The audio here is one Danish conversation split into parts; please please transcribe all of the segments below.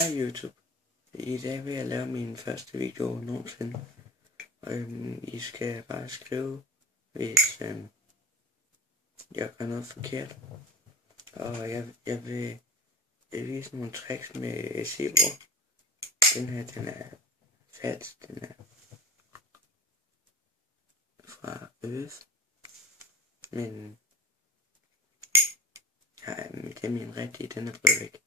Hej YouTube. I dag vil jeg lave min første video nogensinde. Og I skal bare skrive, hvis jeg gør noget forkert. Og jeg vil vise nogle tricks med Zippo. Den her, den er falsk. Den er fra Earth. Men ja, det er min rigtige, den er blevet væk.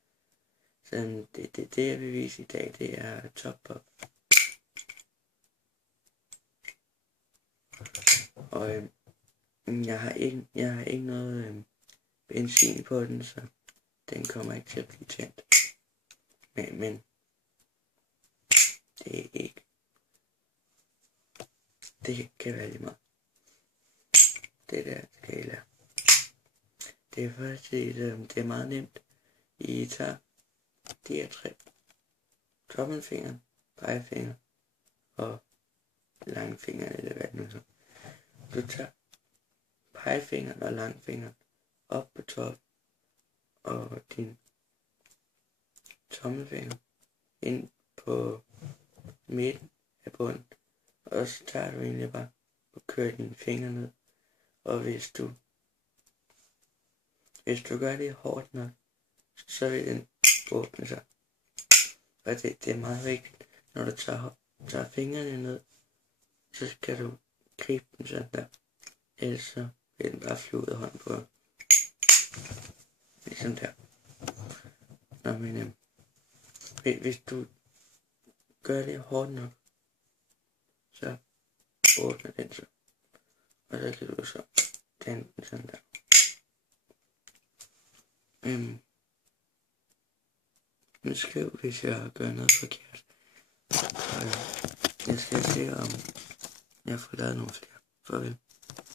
Så det jeg vil vise i dag, det er top-pop. Og jeg har ikke noget benzin på den, så den kommer ikke til at blive tændt. Men det er ikke. Det kan være lige meget. Det der skal I lære. Det er faktisk det er meget nemt. I tager de her tre. Tommelfinger, pegefinger og langfinger, eller hvad det nu så. Du tager pegefingeren og langfingeren op på top og din tommelfinger ind på midten af bunden. Og så tager du egentlig bare og kører dine fingre ned. Og hvis du gør det hårdt nok, så vil den åbne sig. Og det er meget vigtigt, når du tager fingrene ned, så skal du gribe den sådan der. Ellers så vil den bare flyve ud af hånden på dig. Ligesom der. Nå, men hvis du gør det hårdt nok, så åbner den så. Og så kan du så tænde den sådan der. Men skriv, hvis jeg gør noget forkert. Og jeg skal se, om jeg får lavet nogle flere. Farvel.